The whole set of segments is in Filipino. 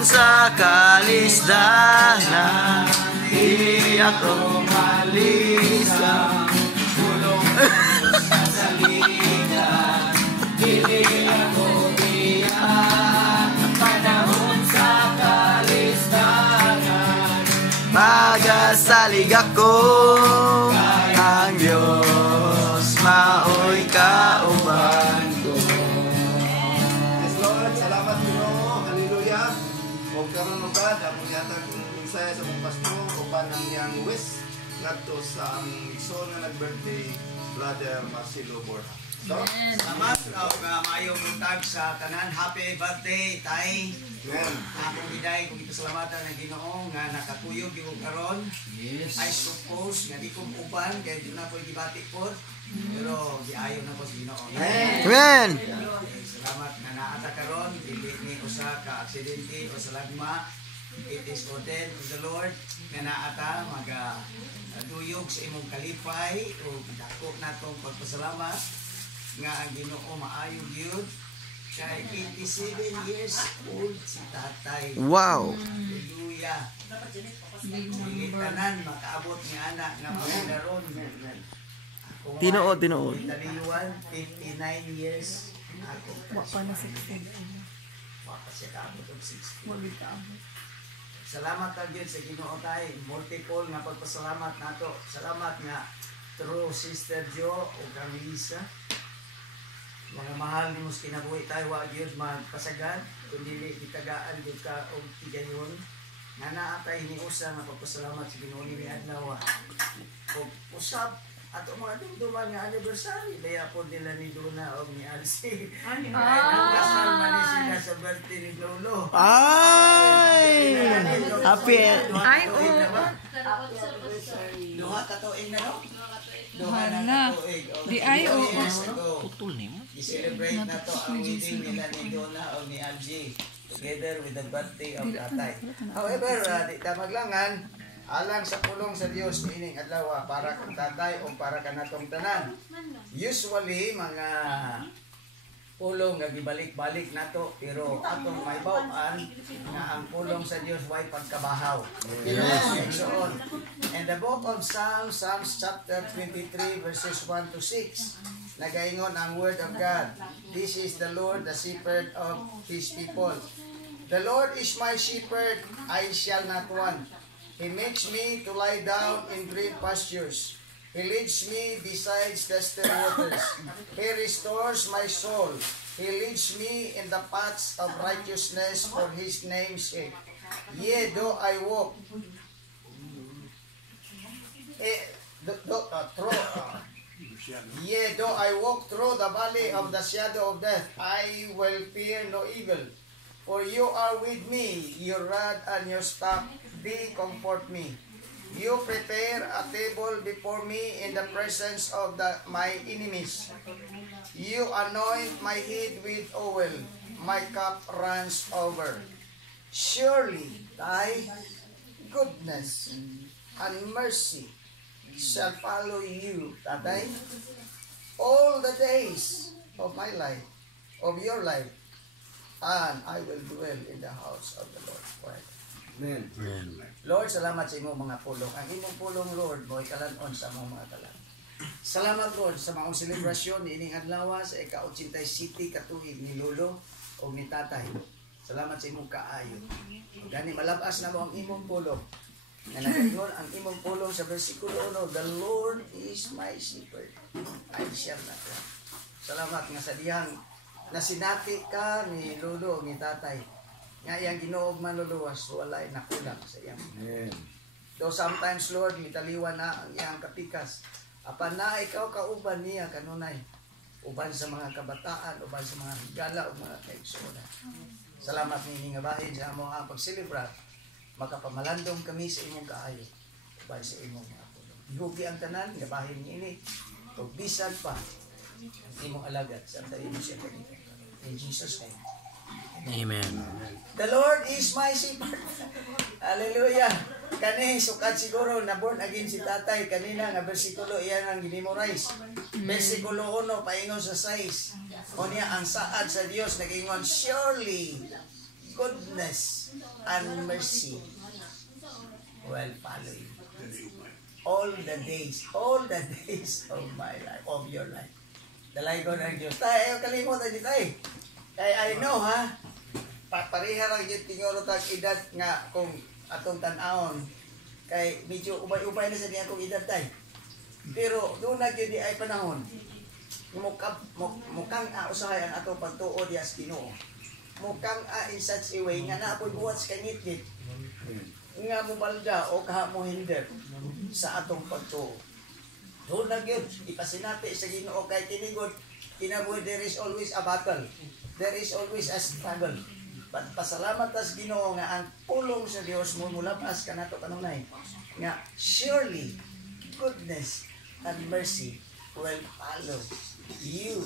sa kalisdanan, di ako malisa. Pulong sa saligan, di ako iyan. Panahon sa kalisdanan, magasalig ako, ang Diyos maoy kauban ko. Yes, Lord, salamat Ginoo. Hallelujah. O karon ugad ako yatag saya sa mong pasto uban ang yang wish ngadto sa aming igsoon nga nag-birthday Brother Marcelo Borja. So, Salamat nga maayong buntag sa tanan. Happy birthday, Tay. amen. Akong giday kung ipasalamatan ng Ginoo nga nakakuyog yung karon. Yes. I suppose nga di ko uban kaya di na ko gibati po. Pero giayon na ko sa Ginoo. Amen. Salamat nga naata karon dili ni usa ka aksidente o sa lagma. It is ordained of the Lord nga naata duyog sa imong kalipay o dako natong pagpasalamat nga ang Ginoo maayo gyud kay 87 years old si tatay. Wow. Hallelujah. Dili tanan makaabot ni anak nga pagdaron. Tinuod. Taliwan 59 years. Ako Wa pa na 16. wa pa siya kaabot og 60. Wa gid kaabot. Salamat ka gyud sa Ginoo tay. Multiple nga pagpasalamat nato. Salamat nga through Sister Jo o kang Lisa. Mga mahal ni mos kinabuhi tayo wa gyud magpasagad kundi itagaan gyud ka og tigayon nga naatay ni usa nga pagpasalamat sa Ginoo ni adlaw. Og usab ato mga dumduman nga anniversary daya po nila ni Duna o ni Alci. Kasal man ni sila sa birthday ni Lolo. Ay! Happy. Ay, oo. Duha ka tuig na no? Hala. Di ay, oo. Putol ni mo. I-celebrate na to ang wedding nila ni Dona o ni Alci together with the birthday of tatay. However, di ta maglangan alang sa pulong sa Dios ining adlaw para kang tatay o para kanatong tanan. Usually mga pulong nga gibalik-balik nato pero atong maibaw-an nga ang pulong sa Dios way pagkabahaw. Yes. And the book of Psalms chapter 23 verses 1 to 6 nagaingon ang word of God. This is the Lord, the shepherd of his people. The Lord is my shepherd, I shall not want. He makes me to lie down in green pastures. He leads me beside the still waters. He restores my soul. He leads me in the paths of righteousness for his name's sake. Yea, though I walk though I walk through the valley of the shadow of death, I will fear no evil. For you are with me, your rod and your staff, they comfort me. You prepare a table before me in the presence of my enemies. You anoint my head with oil, my cup runs over. Surely thy goodness and mercy shall follow you, tatay, all the days of my life, of your life, and I will dwell in the house of the Lord forever. Amen. Lord, salamat sa imong mga pulong. Ang imong pulong, Lord, mo'y kalanon sa among mga kalan. Salamat, Lord, sa mga selebrasyon ni ining adlaw sa ika-87 katuig ni Lolo o ni Tatay. Salamat sa imong kaayo. Gani malabas na mo ang imong pulong. Nga nagaingon ang imong pulong sa versikulo 1, the Lord is my shepherd, I shall not want. Salamat nga sa dihang nasinati ka ni Lolo o ni Tatay. Nga iyang Ginoo manluluwas, walay nakulang sa iyang. Amen. Though sometimes, Lord, mitaliwan na ang iyang kapikas. Apan na ikaw kauban niya kanunay. Uban sa mga kabataan, uban sa mga higala, o mga kaigsoona. Salamat ni nga bahin sa among ang pagsilibrat. Makapamalandong kami sa imong kaayo. Uban sa imong mga pulong. Ihugi ang tanan, nga bahin niya ini. Kung bisan pa, ang imong alagad sa tayo siya kanina. In Jesus' name. Amen. The Lord is my shepherd. Hallelujah. Kani sukat siguro na born again si tatay kanina nga bersikulo iyan ang ginimorize. Bersikulo 1 paingon sa 6. O niya ang saad sa Dios nagingon surely goodness and mercy will follow you all the days of my life, of your life. Dalay ko ng Diyos. Tay, ayaw kalimot ay di tay. Kaya I know ha, pareha lang yung tinguro tag edad nga kung atong tanawon. Kay medyo ubay-ubay na sa niya akong edad tay. Pero doon na yun di ay panahon. Mukhang usahay ang atong pagtuod yas Ginoo. Mukhang in such a way nga naapoy buhat sa kangit-ngit. Nga mo balda o kaha mo hinder sa atong pagtuo. Doon na yun, ipasinati sa Ginoo kay tinigod, kinabuhi there is always a battle. There is always a struggle. But pasalamat as Ginoo nga ang pulong sa Dios mo mulabas ka nato kanunay. Nga surely goodness and mercy will follow you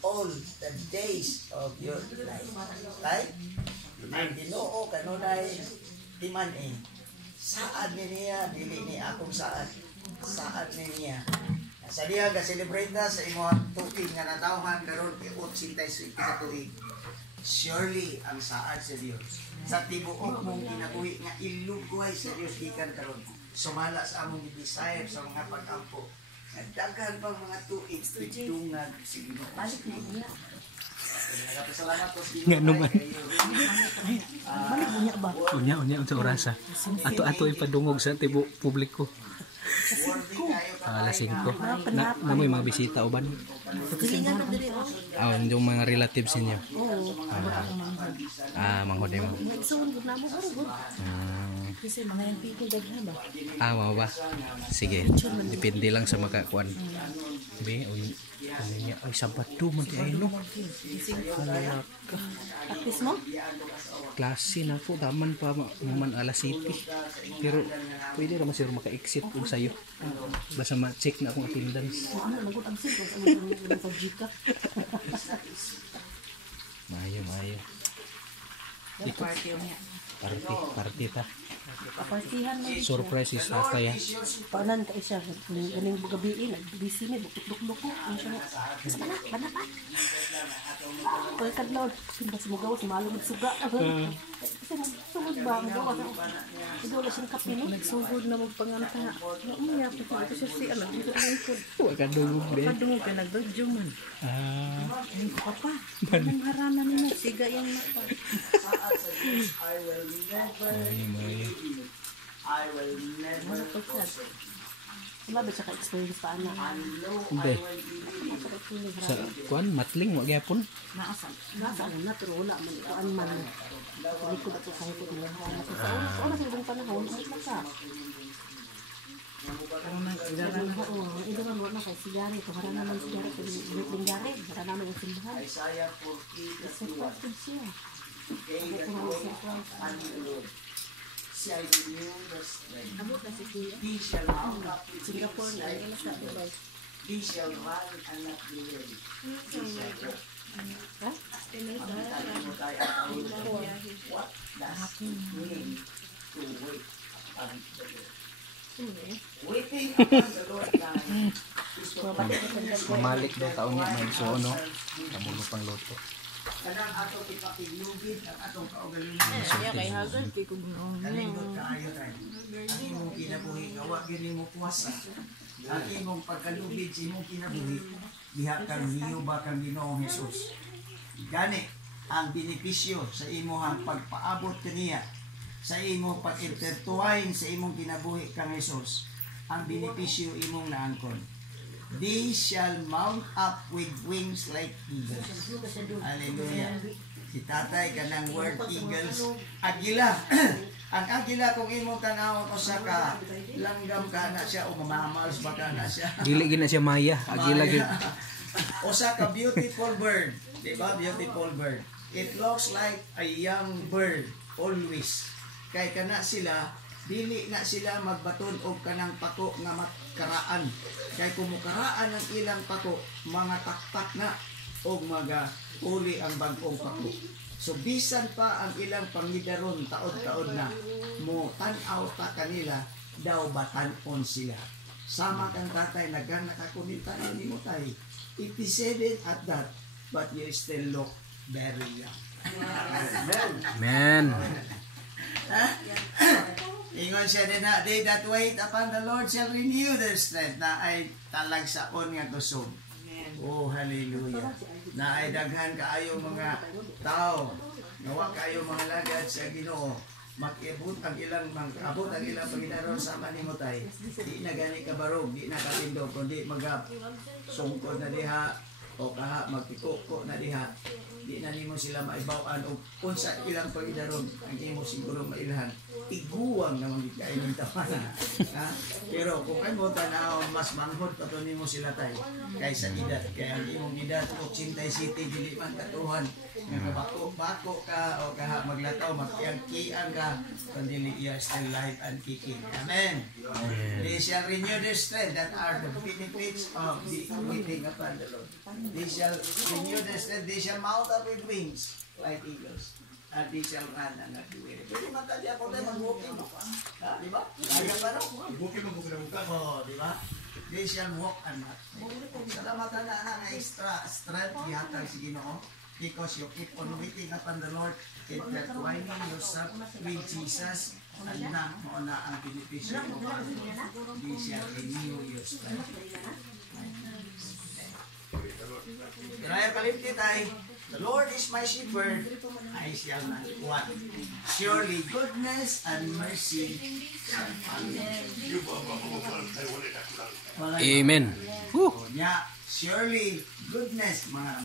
all the days of your life. Right? Ang Ginoo kanunay timan saad niya, dili ni akong saad niya. Sa diha ga celebrate na sa imong tuig nga natawhan karon kay 86 ka tuig. Surely ang saad sa Dios sa tibuok mong kinabuhi nga ilugway sa Dios gikan karon. Sumala sa among desire sa mga pag-ampo. Daghan pang mga tuig pitungag sa Ginoo. Balik na niya. Nga naman. Unya sa orasa. Ato ipadungog sa tibo publiko. Alas 5. Namoy mga bisita uban. Yung mga relatives niyo. Manghod mo. Kasi mga yung people daghan ba? Mao ba? Sige. Depende lang sa makakuan. Be, niya ay Sabado man di ay no. Practice mo? Klase na po taman pa naman alas 7. Pero pwede ra masiro maka-exit kung sayo. Basta ma-check na akong attendance. Magod ang sito sa Jika. Mayo. Party niya. Party ta. Kapartihan mo. Surprise is tatay. Paanan ka siya. Galing gabiin. Busy me. Duk-duk ko. Ang siya. Bana pa. Pagkadlaw. Basta mo gawas. Malo magsuga. Kasi nagsugod ba? Ito wala siyang kape no? Nagsugod na magpanganta. Umiya po. Ito siya siya. Nagdugod. Wakadungog din. Wakadungog ka. Nagdugyo man. Ay, papa. Anong haranan mo? Siga yung mata. I will never forsake. Wala ba siya ka-experience pa na? Hindi. Sa kuan matling wa gyapon. Nasa na pero wala man kuan man. Hindi ko dapat sa hipot mo. Sa oras sa ibang panahon, ay maka. Ito man wala kay sigari. Tuhara naman sigari. Linggari. Hara naman yung simbahan. Isaiah 48. Surprise siya. Siya ay renew the strength. Abot na si Kuya. He shall mount up with Singapore wings na. like Ayun sa Dubai. eagles. He shall run and not be weary. He shall walk. Ha? What does it mean to wait upon the Lord? Waiting upon the Lord is to Mamalik daw taon niya may so no. Kamulo pang loto. kanang atong ipakiglugid ang atong kaugalingon. Kaya kay Hagan kay kung Kalingkod kaayo tayo. Ang imong kinabuhi nga wa gyud nimo puwasa. Ang imong pagkalugid sa imong kinabuhi diha kang hiyuba kang Ginoong Hesus. Gani ang benepisyo sa imong pagpaabot kaniya sa imong pag-intertwine sa imong kinabuhi kang Hesus. Ang benepisyo imong naangkon. They shall mount up with wings like eagles. Hallelujah. Si tatay kanang word eagles. Agila. Ang agila kung imong tanawon usa ka langgam ka na siya o mamamals ba ka na siya. Dili gina siya maya. Agila gid. Usa ka beautiful bird. Di ba? Beautiful bird. It looks like a young bird always. Kay kana sila dili na sila magbaton og kanang pako nga makaraan. Kay kumukaraan ang ilang pako, mga taktak na og mga uli ang bag-ong pako. So bisan pa ang ilang pangidaron taod-taod na mo tan-aw ta kanila daw batan-on sila. Sama kang tatay nagana ka kunintanan nimo tay. 87 at that, but you still look very young. Amen. Ingon siya din na, they that wait upon the Lord shall renew their strength, na ay talagsaon nga kusog. Oh, hallelujah. Na ay daghan kaayo mga tao, nawa kaayo mga lagad sa Ginoo, mag-abot ang ilang Panginoon sa manimutay. Di na gani kabarog, di na katindog, kundi sungkod na diha, o kaha magtikuko na diha. Di na nimo sila maibawan o unsa ilang Panginoon ang imo siguro mailhan. Iguwang naman kayo ng tapanan. Pero kung ay mo tanaw, mas manghod pa to nimo sila tayo kaysa edad. Kaya ang imong edad, 80 City, dili man katuhan. Nga bako ka o kaha maglataw, magkiang-kiang ka, kandili iya still life and kicking. Amen. They shall renew their strength, that are the benefits of the waiting upon the Lord. They shall renew their strength, they shall mount up with wings like eagles. At they shall run and not be weary. Pwede matadya po tayo mag-walking. Di ba? Kaya pa rin. Oo, di ba? They shall walk and not. Salamatan na extra strength ihatag si Ginoo, because you keep on waiting upon the Lord, intertwining yourself with Jesus, and na mo na ang benepisyo mo. They shall renew your strength. Kaya kalimti tayo, the Lord is my shepherd, I shall not want. Surely goodness and mercy shall follow me. Amen. Yeah, surely goodness, mga